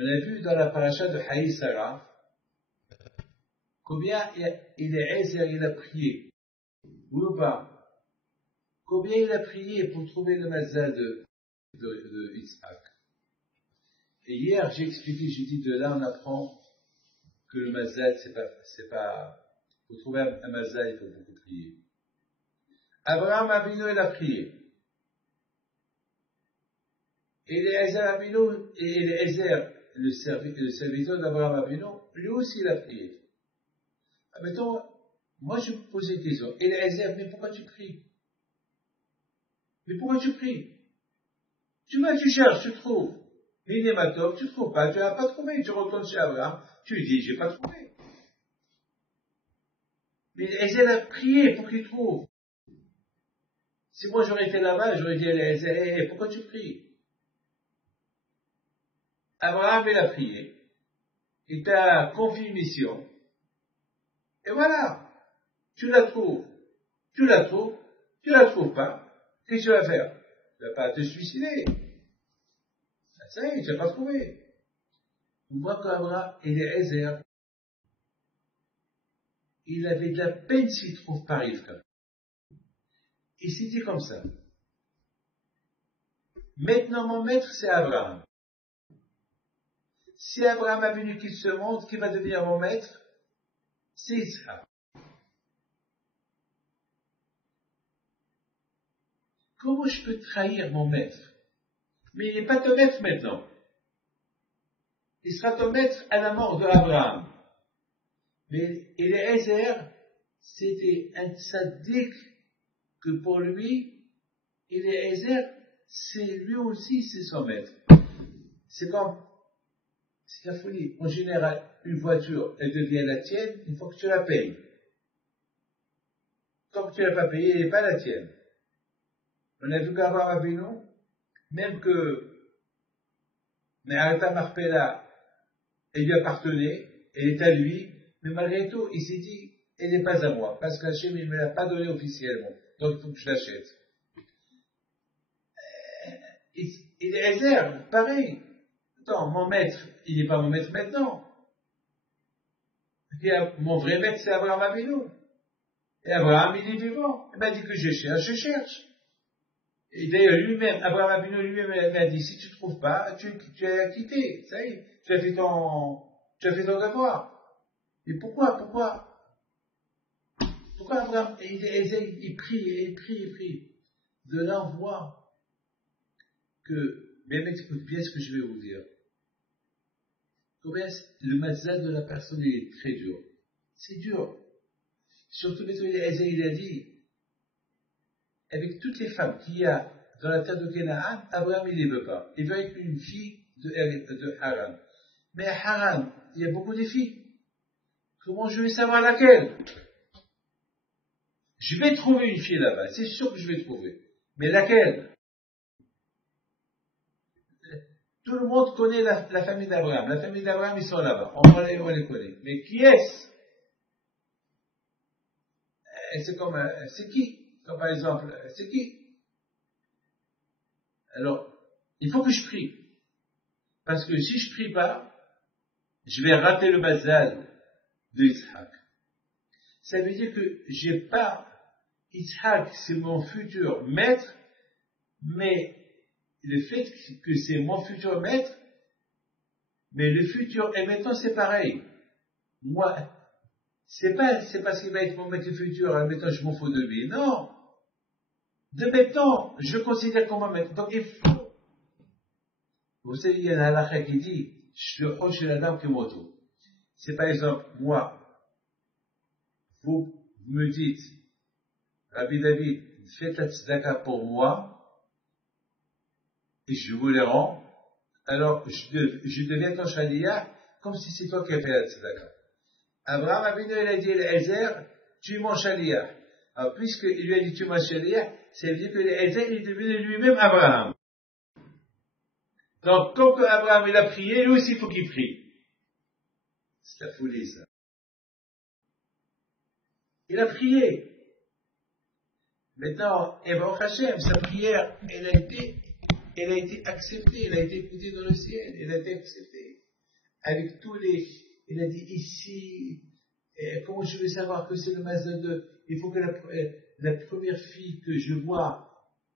On a vu dans la paracha de Haï Sarah combien Eliezer il a prié, ou pas? Combien il a prié pour trouver le mazal de Yitzhak. Et hier, j'ai expliqué, j'ai dit, de là on apprend que le mazal, c'est pas, pour trouver un mazal, il faut beaucoup prier. Abraham Avinu, il a prié. Et Eliezer, le serviteur d'Abraham Avinu, lui aussi il a prié. Mettons, moi je me pose une question. Eliezer, mais pourquoi tu pries? Mais pourquoi tu pries? Tu vas, tu cherches, tu trouves. Minématov, tu trouves pas, tu n'as pas trouvé. Tu retournes chez Abraham, tu lui dis, j'ai pas trouvé. Mais Eliezer a prié pour qu'il trouve. Si moi j'aurais été là-bas, j'aurais dit à Eliezer, pourquoi tu pries? Abraham, il a prié. Il t'a confié une mission. Et voilà. Tu la trouves. Tu la trouves. Tu la trouves pas. Qu'est-ce que tu vas faire? Tu vas pas te suicider. Ça y est, tu n'as pas trouvé. On voit qu'Abraham, Eliezer, il avait de la peine s'il trouve pas Rivka. Il s'est dit comme ça. Maintenant, mon maître, c'est Abraham. Si Abraham a venu qu'il se montre, qui va devenir mon maître? C'est Yitzhak. Comment je peux trahir mon maître? Mais il n'est pas ton maître maintenant. Il sera ton maître à la mort de Abraham. Mais Eliezer, c'était un tzaddik que pour lui, Eliezer, c'est lui aussi, c'est son maître. C'est la folie. En général, une voiture, elle devient la tienne une fois que tu la payes. Tant que tu ne l'as pas payée, elle n'est pas la tienne. On a vu qu'Abraham Avinu, même que Me'arata Marpella, elle lui appartenait, elle est à lui, mais malgré tout, il s'est dit, elle n'est pas à moi, parce qu'Hachem, il ne me l'a pas donnée officiellement, donc il faut que je l'achète. Eliezer, pareil. Attends, mon maître, il n'est pas mon maître maintenant. Mon vrai maître, c'est Abraham Avinu. Et Abraham, il est vivant. Il m'a dit que je cherche. Et d'ailleurs, lui-même, Abraham Avinu lui-même m'a dit, si tu ne trouves pas, tu es quitté. Ça y est, tu as fait ton devoir. Et pourquoi Abraham, il prie. De là, on voit que, même écoute bien ce que je vais vous dire. Combien le mazal de la personne est très dur. C'est dur. Surtout maintenant, il a dit, avec toutes les femmes qu'il y a dans la terre de Canaan, Abraham, il ne veut pas. Il veut avec une fille de Haran. Mais à Haran, il y a beaucoup de filles. Comment je vais savoir laquelle? Je vais trouver une fille là-bas. C'est sûr que je vais trouver. Mais laquelle? Tout le monde connaît la famille d'Abraham. La famille d'Abraham, ils sont là-bas. On les connaît. Mais qui est-ce? C'est qui? Comme par exemple, c'est qui? Alors, il faut que je prie. Parce que si je prie pas, je vais rater le mazal de Yitzhak. Ça veut dire que j'ai pas, Yitzhak, c'est mon futur maître, mais le fait que c'est mon futur maître, mais le futur, et maintenant c'est pareil. Moi, c'est parce qu'il va être mon maître futur, maintenant je m'en fous de lui. Non. De maintenant, je considère comme un maître. Donc il faut. Vous savez, il y a un halakha qui dit, je le proche de la dame que moto. C'est par exemple, moi, vous me dites, Rabbi David, faites la tzedaka pour moi, et je vous les rends, alors je deviens ton shaliach, comme si c'est toi qui as fait la tzedaka. Abraham Avinu, il a dit, Eliezer, tu es mon shaliach. Alors, puisqu'il lui a dit, tu es mon shaliach, ça veut dire que Eliezer est devenu lui-même Abraham. Donc, comme que Abraham, il a prié, lui aussi, il faut qu'il prie. C'est la folie, ça. Il a prié. Maintenant, Baruch Hashem, sa prière, elle a été acceptée, elle a été écoutée dans le ciel, elle a été acceptée. avec tous les... Il a dit ici, comment je vais savoir que c'est le Mazal de... Il faut que la première fille que je vois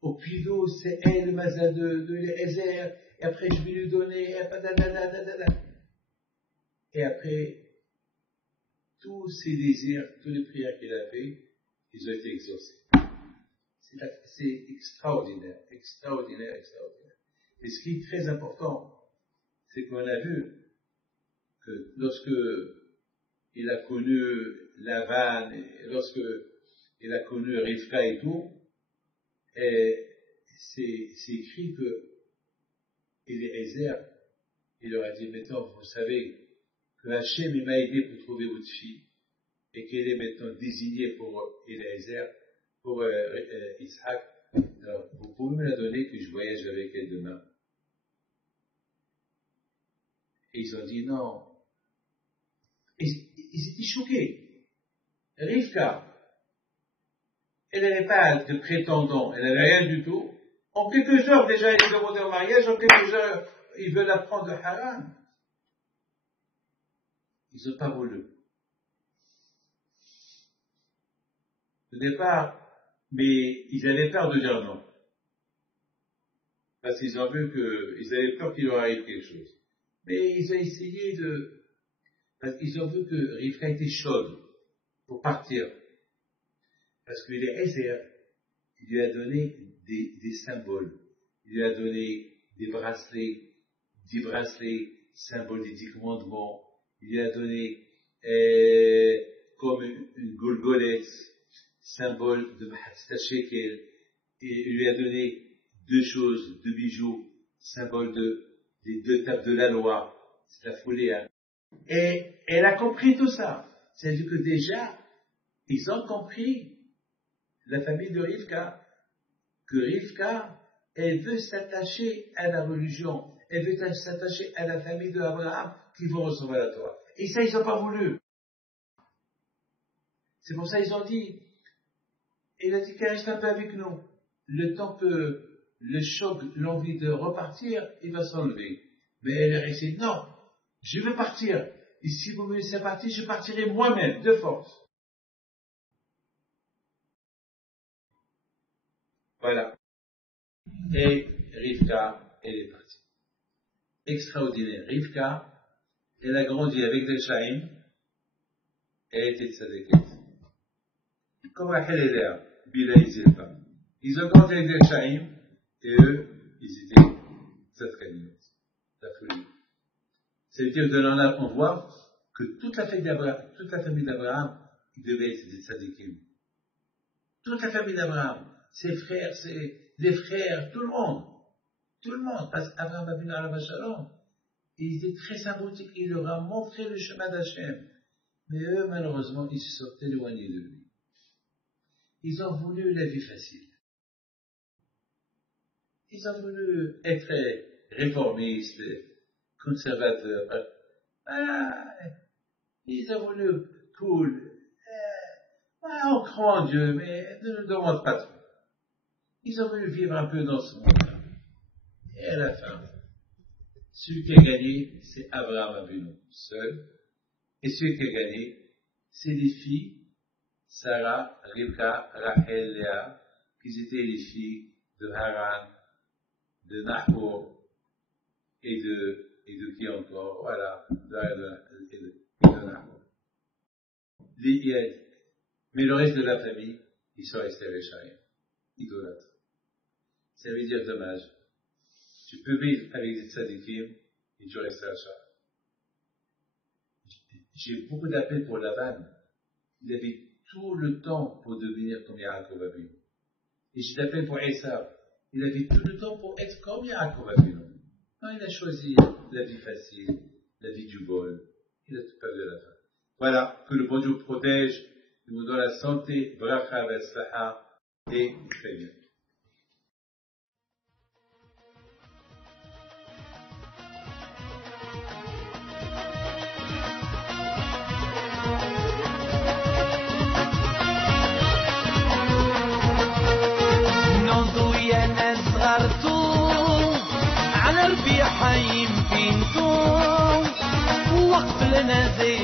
au puits d'eau, c'est elle, le Mazal de Eliezer, et après je vais lui donner, et après, tous ses désirs, toutes les prières qu'il a fait, ils ont été exaucés. C'est extraordinaire, extraordinaire, extraordinaire. Et ce qui est très important, c'est qu'on a vu que lorsque il a connu Lavan, et lorsque il a connu Rivka et tout, et c'est écrit que Eliezer, il leur a dit, maintenant, vous savez que Hachem, il m'a aidé pour trouver votre fille, et qu'elle est maintenant désignée pour Eliezer, pour Isaac. Alors, vous pouvez me la donner que je voyage avec elle demain. Et ils ont dit non. Ils étaient choqués. Rivka, elle n'avait pas de prétendant, elle n'avait rien du tout. En quelques heures, déjà, il est demandé en mariage, en quelques heures, ils veulent la prendre de Haran. Ils n'ont pas voulu. Au départ, mais ils avaient peur de dire non. Parce qu'ils ont vu ils avaient peur qu'il leur arrive quelque chose. Mais ils ont essayé parce qu'ils ont vu que Rivka était chaude pour partir. Parce que Eliezer, il lui a donné des symboles. Il lui a donné des bracelets, 10 bracelets, symboles des 10 commandements. Il lui a donné comme une golgolette, symbole de Mahatzta Shekel. Et il lui a donné 2 choses, 2 bijoux, symbole des 2 tables de la loi. C'est la foulée, hein. Et elle a compris tout ça. C'est-à-dire que déjà, ils ont compris, la famille de Rivka, que Rivka, elle veut s'attacher à la religion, elle veut s'attacher à la famille d'Abraham qui vont recevoir la Torah. Et ça, ils n'ont pas voulu. C'est pour ça qu'ils ont dit, il a dit qu'elle reste un peu avec nous. Le temps que le choc, l'envie de repartir, il va s'enlever. Mais elle est restée, non, je veux partir. Et si vous me laissez partir, je partirai moi-même, de force. Voilà. Et Rivka, elle est partie. Extraordinaire. Rivka, elle a grandi avec des Shaim, elle était tzadékette. Comme Rachel et Léa, Bila et Zilpa. Ils ont grandi avec des Shaim, et eux, ils étaient tzadékaniot. La folie. C'est-à-dire que là, on voit que toute la famille d'Abraham, ils devaient être des tzadikim. Toute la famille d'Abraham, ses frères, les frères, tout le monde, parce qu'Abraham a venu à la Shalom. Il était très sympathique, il leur a montré le chemin d'Hachem. Mais eux, malheureusement, ils se sont éloignés de lui. Ils ont voulu la vie facile. Ils ont voulu être réformistes, conservateurs. Ils ont voulu cool. On croit en Dieu, mais ne nous demande pas trop. Ils ont voulu vivre un peu dans ce monde-là. Et à la fin, celui qui a gagné, c'est Abraham Avinu, seul. Et celui qui a gagné, c'est les filles, Sarah, Rivka, Rachel, Léa, qui étaient les filles de Haran, de Nahor, et de qui encore, voilà, de Nahor. Mais le reste de la famille, ils sont restés réchaïs, idolâtres. Ça veut dire dommage. Tu peux vivre avec des tzadikim et tu restes réchaï. J'ai beaucoup d'appels pour Lavan. Il avait tout le temps pour devenir comme Yaakov Avinu. Et j'ai d'appels pour Esav. Il avait tout le temps pour être comme Yaakov Avinu. Non, il a choisi la vie facile, la vie du bol. Il a tout perdu de la fin. Voilà, que le bon Dieu protège, il vous donne la santé, bracha, vetzlaha, et très bien. على ربيع حيم بنتو نبي